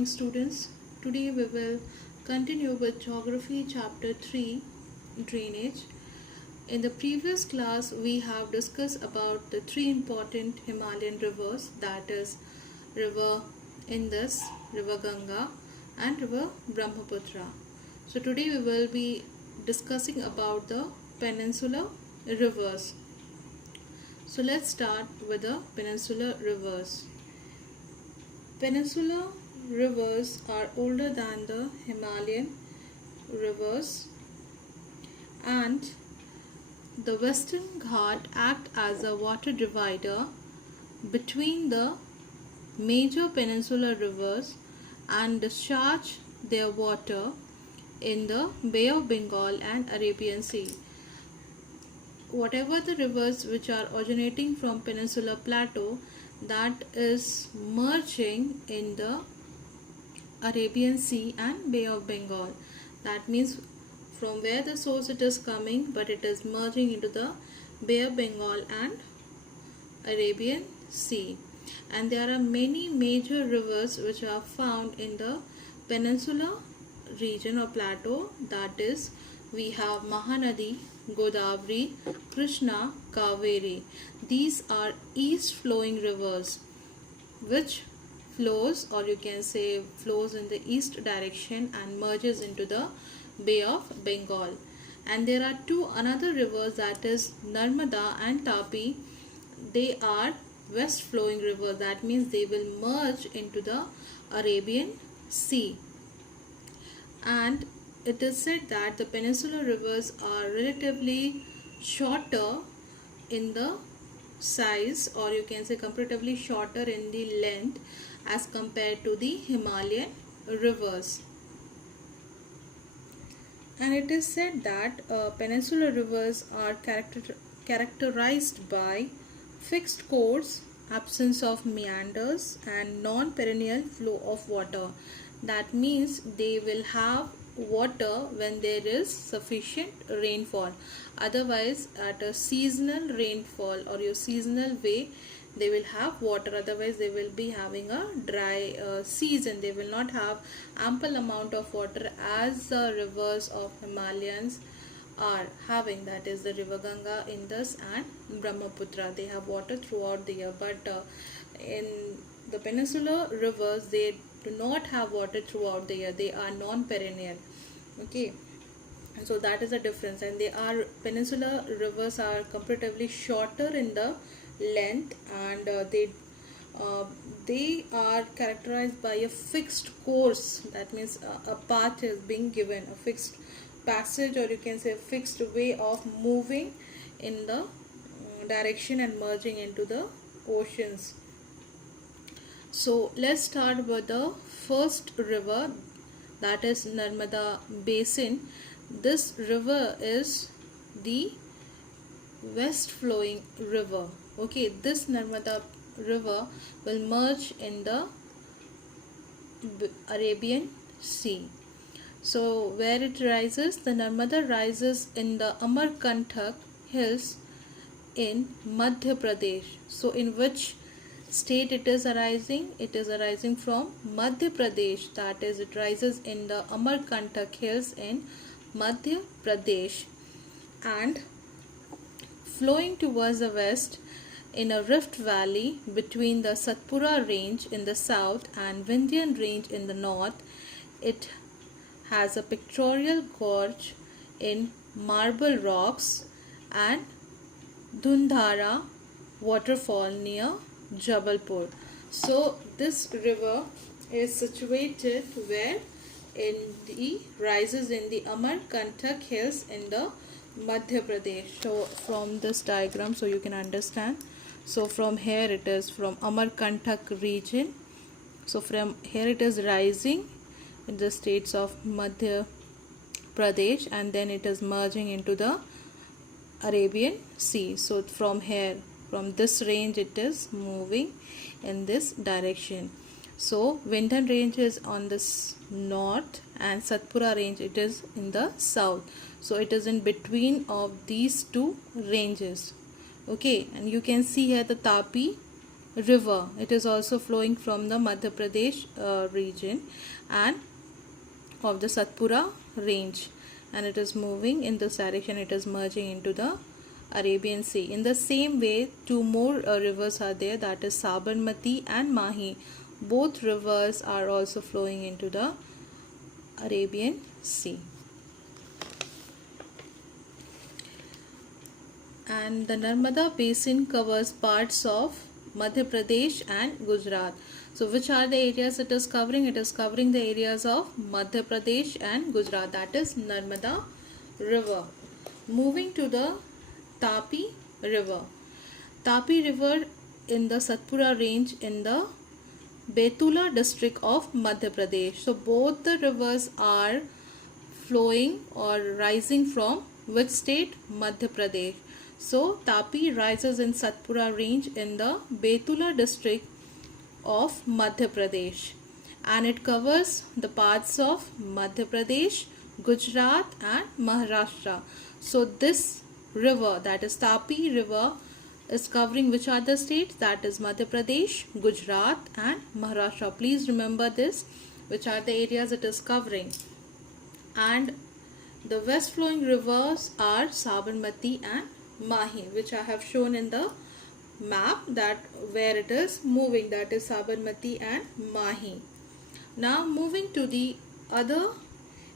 morning, students. Today we will continue with Geography Chapter 3, Drainage. In the previous class we have discussed about the three important Himalayan rivers, that is River Indus, River Ganga and River Brahmaputra. So today we will be discussing about the peninsular rivers. So let's start with the peninsular rivers. Peninsular rivers are older than the Himalayan rivers, and the Western Ghat act as a water divider between the major peninsular rivers and discharge their water in the Bay of Bengal and Arabian Sea. Whatever the rivers which are originating from Peninsular Plateau, that is merging in the Arabian Sea and Bay of Bengal. That means from where the source it is coming, but it is merging into the Bay of Bengal and Arabian Sea. And there are many major rivers which are found in the peninsular region or plateau. That is, we have Mahanadi, Godavari, Krishna, Kaveri. These are east flowing rivers which flows, or you can say flows in the east direction and merges into the Bay of Bengal. And there are two another rivers, that is Narmada and Tapi. They are west flowing rivers. That means they will merge into the Arabian Sea. And it is said that the peninsular rivers are relatively shorter in the size, or you can say comparatively shorter in the length as compared to the Himalayan rivers. And it is said that peninsular rivers are characterized by fixed course, absence of meanders and non-perennial flow of water. That means they will have water when there is sufficient rainfall. Otherwise, at a seasonal rainfall or your seasonal way, they will have water. Otherwise, they will be having a dry season. They will not have ample amount of water as the rivers of Himalayans are having. That is the River Ganga, Indus and Brahmaputra. They have water throughout the year, but in the peninsular rivers, they do not have water throughout the year. They are non-perennial. Okay, so that is the difference. And peninsular rivers are comparatively shorter in the length, and they are characterized by a fixed course. That means a path is being given, a fixed passage, or you can say a fixed way of moving in the direction and merging into the oceans. So let's start with the first river, that is Narmada Basin. This river is the west flowing river. Okay, this Narmada river will merge in the Arabian Sea. So where it rises, the Narmada rises in the Amarkantak hills in Madhya Pradesh. So in which state it is arising? It is arising from Madhya Pradesh. That is, it rises in the Amarkantak hills in Madhya Pradesh and flowing towards the west in a rift valley between the Satpura range in the south and Vindhyan range in the north. It has a pictorial gorge in marble rocks and Dhundhara waterfall near Jabalpur. So this river is situated where? In the rises in the Amarkantak hills in the Madhya Pradesh. So from this diagram, so you can understand. So from here it is from Amarkantak region. So from here it is rising in the states of Madhya Pradesh, and then it is merging into the Arabian Sea. So from here, from this range, it is moving in this direction. So Vindhyan range is on this north and Satpura range it is in the south. So it is in between of these two ranges. Okay, and you can see here the Tapi river. It is also flowing from the Madhya Pradesh region and of the Satpura range, and it is moving in this direction. It is merging into the Arabian Sea. In the same way, two more rivers are there, that is Sabarmati and Mahi. Both rivers are also flowing into the Arabian Sea. And the Narmada basin covers parts of Madhya Pradesh and Gujarat. So which are the areas it is covering? It is covering the areas of Madhya Pradesh and Gujarat, that is Narmada river. Moving to the Tapi river. Tapi river in the Satpura range in the Betula district of Madhya Pradesh. So both the rivers are flowing or rising from which state? Madhya Pradesh. So Tapi rises in Satpura range in the Betula district of Madhya Pradesh, and it covers the parts of Madhya Pradesh, Gujarat and Maharashtra. So this river, that is Tapi river, is covering which are the states? That is Madhya Pradesh, Gujarat and Maharashtra. Please remember this, which are the areas it is covering. And the west flowing rivers are Sabarmati and Mahi, which I have shown in the map, that where it is moving, that is Sabarmati and Mahi. Now moving to the other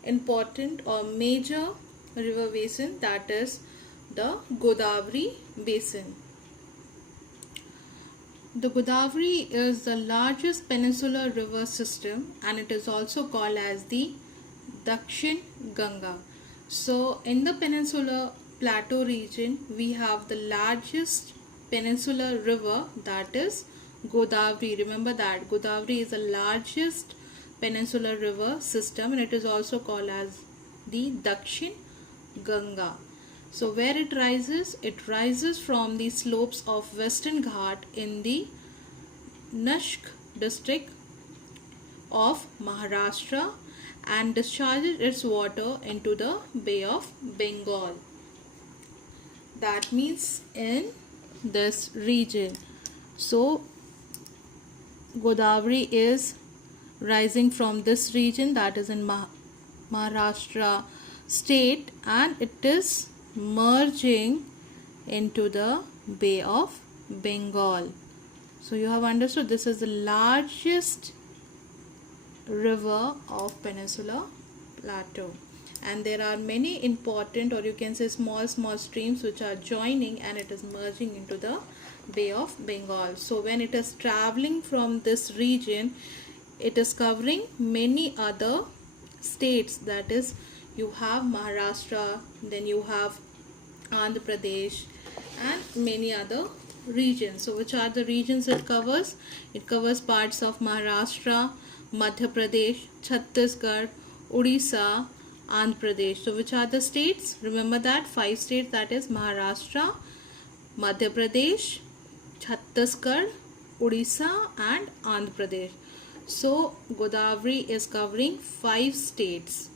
important or major river basin, that is the Godavari basin. The Godavari is the largest peninsular river system, and it is also called as the Dakshin Ganga. So in the peninsular plateau region, we have the largest peninsular river, that is Godavari. Remember that Godavari is the largest peninsular river system, and it is also called as the Dakshin Ganga. So where it rises from the slopes of Western Ghat in the Nashik district of Maharashtra and discharges its water into the Bay of Bengal. That means in this region. So Godavari is rising from this region, that is in Maharashtra state, and it is merging into the Bay of Bengal. So you have understood this is the largest river of Peninsular Plateau, and there are many important, or you can say small streams which are joining, and it is merging into the Bay of Bengal. So when it is traveling from this region, it is covering many other states, that is you have Maharashtra, then you have Andhra Pradesh and many other regions. So which are the regions it covers? It covers parts of Maharashtra, Madhya Pradesh, Chhattisgarh, Odisha, Andhra Pradesh. So which are the states? Remember that 5 states, that is Maharashtra, Madhya Pradesh, Chhattisgarh, Odisha and Andhra Pradesh. So Godavari is covering 5 states.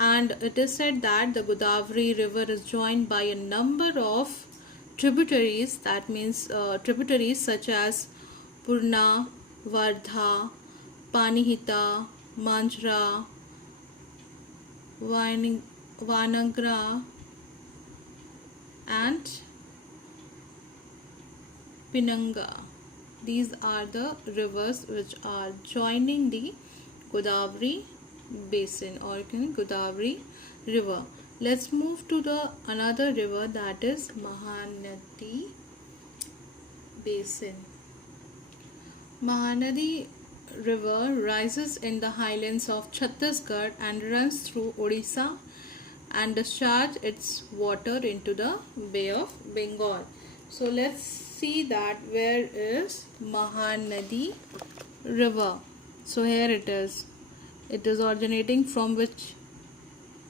And it is said that the Godavari river is joined by a number of tributaries, that means tributaries such as Purna, Vardha, Panihita, Manjra, Vanagra and Pinanga. These are the rivers which are joining the Godavari basin or Godavari river. Let's move to the another river, that is Mahanadi basin. Mahanadi river rises in the highlands of Chhattisgarh and runs through Odisha and discharges its water into the Bay of Bengal. So let's see that where is Mahanadi river. So here it is. It is originating from which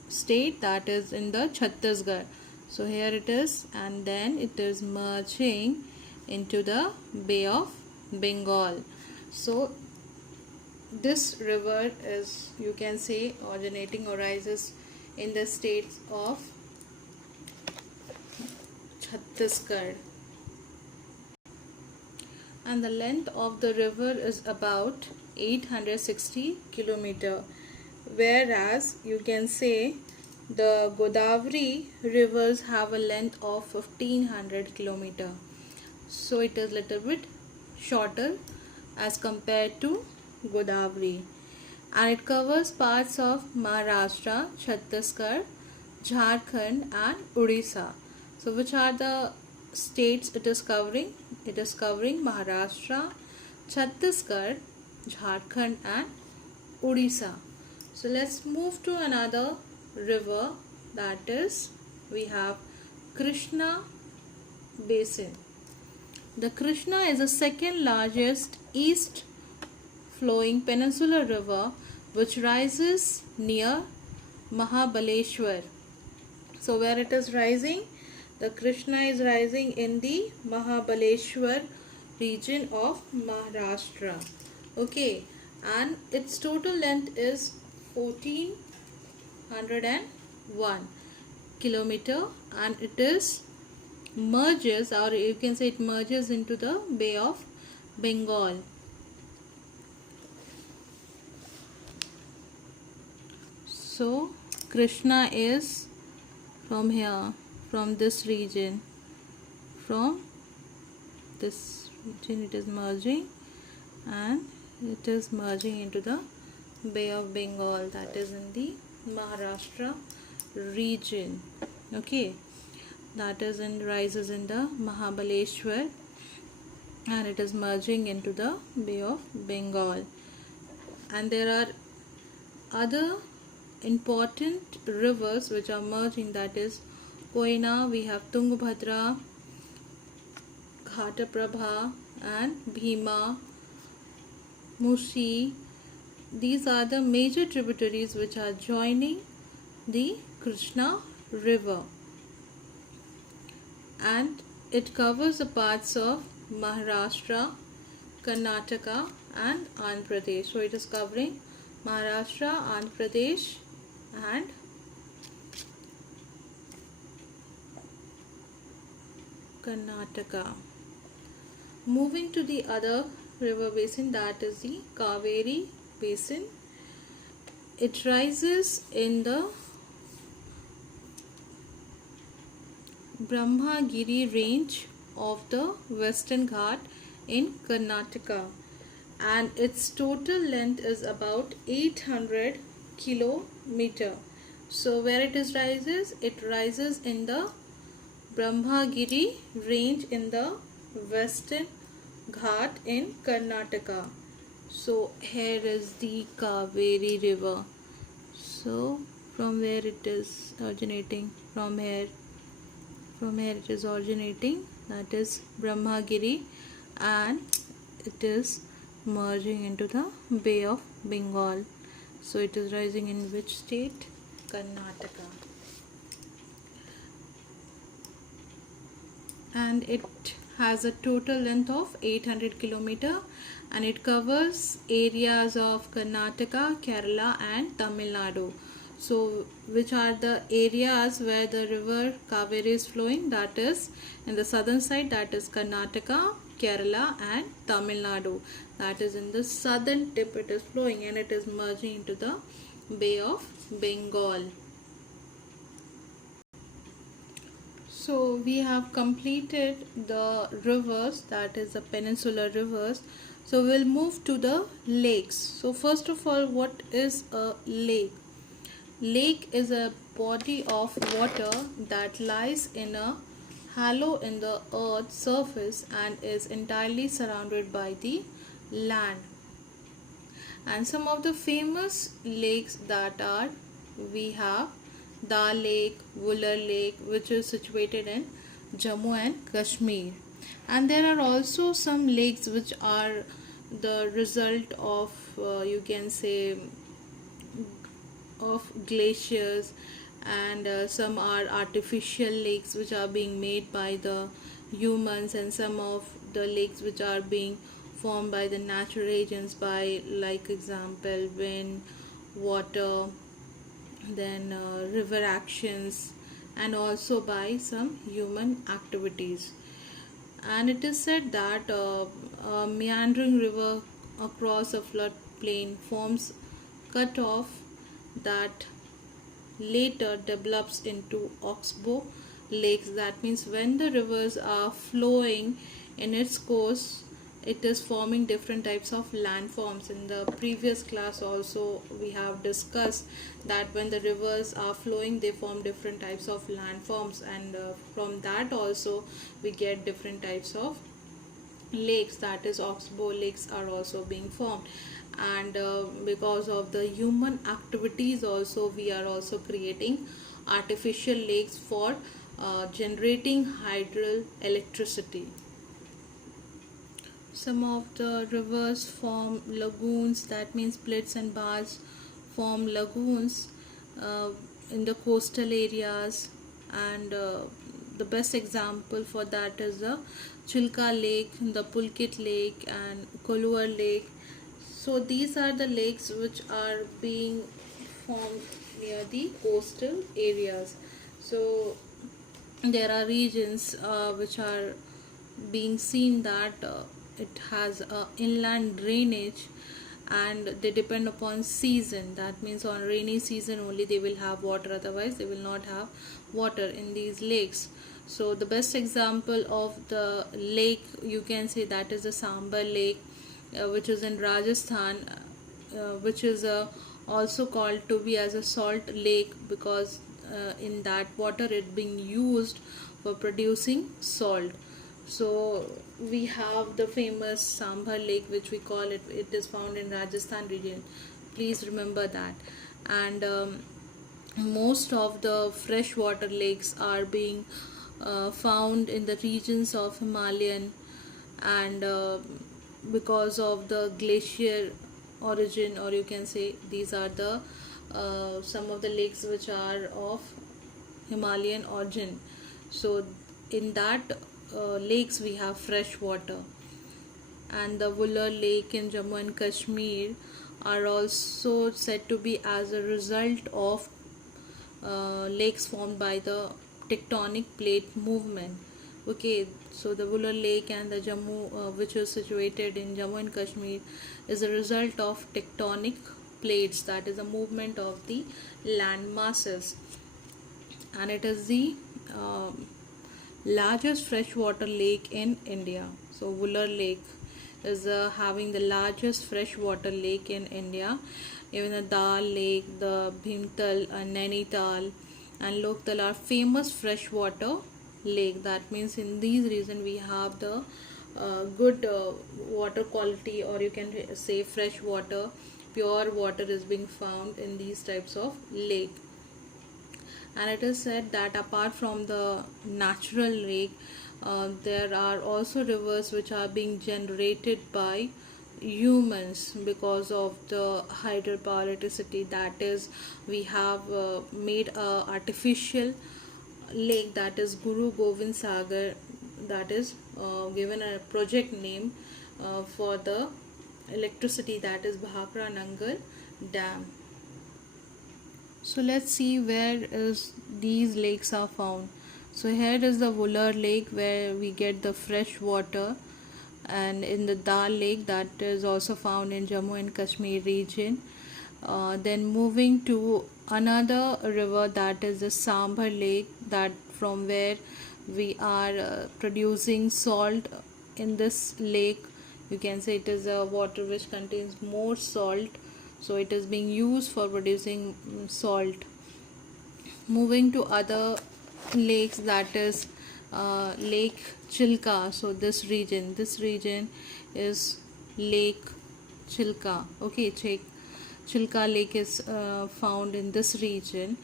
state? That is in the Chhattisgarh. So here it is, and then it is merging into the Bay of Bengal. So this river is, you can say, originating or rises in the states of Chhattisgarh. and the length of the river is about 860 kilometer, whereas you can say the Godavari rivers have a length of 1500 kilometer. So it is little bit shorter as compared to Godavari, and it covers parts of Maharashtra, Chhattisgarh, Jharkhand and Odisha. So which are the states it is covering? It is covering Maharashtra, Chhattisgarh, Jharkhand and Odisha. So let's move to another river, that is we have Krishna Basin. The Krishna is the second largest east flowing peninsular river which rises near Mahabaleshwar. So where it is rising? The Krishna is rising in the Mahabaleshwar region of Maharashtra. Okay, and its total length is 1401 kilometer, and it is merges, or you can say it merges into the Bay of Bengal. So Krishna is from here, from this region, it is merging, and it is merging into the Bay of Bengal, that is in the Maharashtra region. Okay, that is rises in the Mahabaleshwar, and it is merging into the Bay of Bengal. And there are other important rivers which are merging, that is Koyna, we have Tungabhadra, Ghataprabha and Bhima, Musi. These are the major tributaries which are joining the Krishna river, and it covers the parts of Maharashtra, Karnataka and Andhra Pradesh. So it is covering Maharashtra, Andhra Pradesh and Karnataka. Moving to the other river basin, that is the Kaveri basin. It rises in the Brahmagiri range of the Western Ghat in Karnataka, and its total length is about 800 kilometer. So where it rises? It rises in the Brahmagiri range in the Western Ghat in Karnataka. So here is the Kaveri river. So from where it is originating? From here it is originating, that is Brahmagiri, and it is merging into the Bay of Bengal. So it is rising in which state? Karnataka. And it has a total length of 800 kilometer, and it covers areas of Karnataka, Kerala and Tamil Nadu. So which are the areas where the river Kaveri is flowing? That is in the southern side, that is Karnataka, Kerala and Tamil Nadu. That is in the southern tip it is flowing, and it is merging into the Bay of Bengal. So we have completed the rivers, that is the peninsular rivers. So we'll move to the lakes. So first of all, what is a lake? Lake is a body of water that lies in a hollow in the earth's surface and is entirely surrounded by the land. And some of the famous lakes that are, we have Dal Lake, Wular Lake, which is situated in Jammu and Kashmir. And there are also some lakes which are the result of you can say of glaciers, and some are artificial lakes which are being made by the humans, and some of the lakes which are being formed by the natural agents, by like example wind, water, then river actions, and also by some human activities. And it is said that a meandering river across a floodplain forms cut-off that later develops into oxbow lakes. That means when the rivers are flowing in its course, it is forming different types of landforms. In the previous class also we have discussed that when the rivers are flowing, they form different types of landforms, and from that also we get different types of lakes, that is oxbow lakes are also being formed. And because of the human activities also, we are also creating artificial lakes for generating hydroelectricity. Some of the rivers form lagoons, that means splits and bars form lagoons uh, in the coastal areas. And the best example for that is the Chilka Lake, the Pulkit Lake, and Kolluvar Lake. So these are the lakes which are being formed near the coastal areas. So there are regions which are being seen that it has inland drainage, and they depend upon season. That means on rainy season only they will have water, otherwise they will not have water in these lakes. So the best example of the lake, you can say, that is the Sambar Lake, which is in Rajasthan, which is also called to be as a salt lake, because in that water it being used for producing salt. So we have the famous Sambhar Lake, which we call it. It is found in Rajasthan region. Please remember that. And most of the freshwater lakes are being found in the regions of Himalayan, and because of the glacier origin, or you can say these are the some of the lakes which are of Himalayan origin. So in that lakes we have fresh water. And the Vular Lake in Jammu and Kashmir are also said to be as a result of lakes formed by the tectonic plate movement. Okay, so the Vular Lake and the Jammu, which is situated in Jammu and Kashmir, is a result of tectonic plates, that is a movement of the land masses. And it is the largest freshwater lake in India. So Vular Lake is having the largest freshwater lake in India. Even the Dal Lake, the Bhimtal, Nainital, and Loktal are famous freshwater lake. That means in these regions we have the good water quality, or you can say fresh water, pure water is being found in these types of lake. And it is said that apart from the natural lake, there are also rivers which are being generated by humans because of the hydropower electricity. That is, we have made a artificial lake, that is Guru Govind Sagar, that is given a project name for the electricity, that is Bhakra Nangal Dam. So let's see where is these lakes are found. So here is the Vular Lake, where we get the fresh water, and in the Dal Lake, that is also found in Jammu and Kashmir region. Then moving to another river, that is the Sambhar Lake, that from where we are producing salt in this lake. You can say it is a water which contains more salt, so it is being used for producing salt. Moving to other lakes, that is Lake Chilka. So this region is Lake Chilka. Okay, Chilka Lake is found in this region,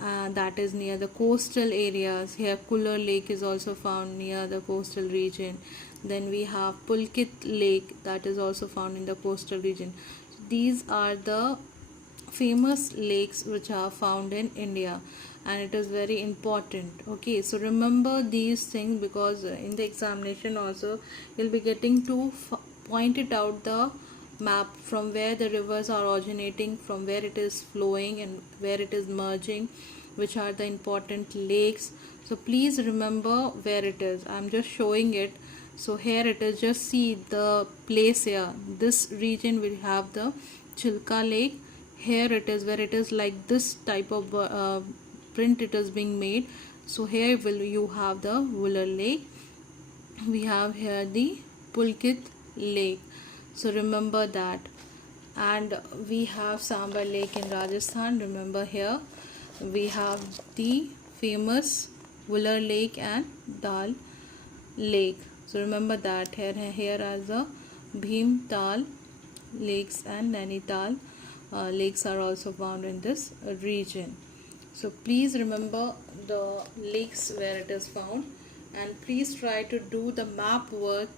that is near the coastal areas. Here Kular Lake is also found near the coastal region. Then we have Pulkit Lake, that is also found in the coastal region. These are the famous lakes which are found in India, and it is very important. Okay, so remember these things, because in the examination also you'll be getting to point it out the map from where the rivers are originating, from where it is flowing, and where it is merging, which are the important lakes. So please remember where it is. I'm just showing it. So here it is, just see the place here. This region will have the Chilka Lake. Here it is, where it is like this type of print it is being made. So here will you have the Wular Lake. We have here the Pulkit Lake. So remember that. And we have Sambar Lake in Rajasthan. Remember here. We have the famous Wular Lake and Dal Lake. So remember that. Here are the Bhimtal lakes and Nainital lakes are also found in this region. So please remember the lakes where it is found, and please try to do the map work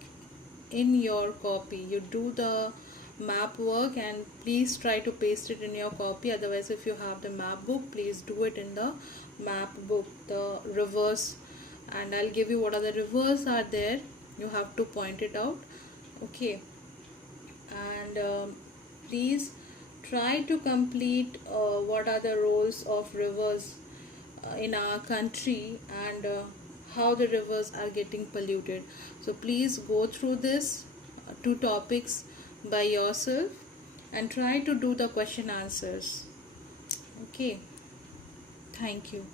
in your copy. You do the map work and please try to paste it in your copy. Otherwise, if you have the map book, please do it in the map book, the rivers, and I'll give you what are the rivers are there. You have to point it out. Okay. And please try to complete what are the roles of rivers in our country, and how the rivers are getting polluted. So please go through this two topics by yourself and try to do the question answers. Okay, thank you.